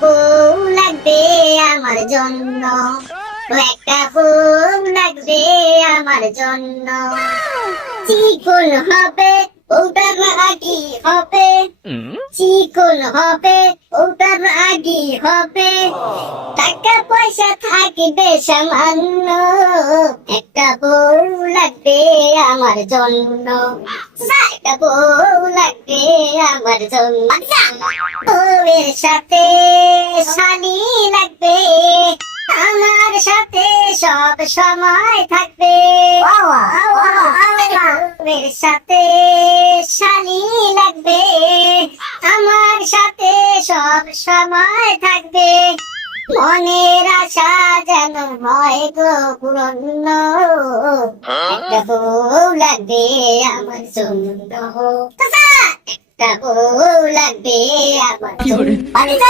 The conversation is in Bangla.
বউ লাগবে আমার জন্য, একটা বউ লাগবে আমার জন্য। চিকন হবে ওটা রাগি হবে, চিকন হবে ওটা রাগি হবে, টাকা পয়সা থাকবে সামান্য, একটা বউ লাগবে আমার জন্য, একটা বউ লাগবে আমার জন্য। বউয়ের সাথে শালি লাগবে, আমার সাথে সব সময় থাকবে, বউয়ের সাথে শালি লাগবে, আমার সাথে সব সময় থাকবে, মনের আশা যেন হয় গো পূর্ণ, একটা বউ লাগবে আমার জন্য, একটা বউ লাগবে আমার জন্য।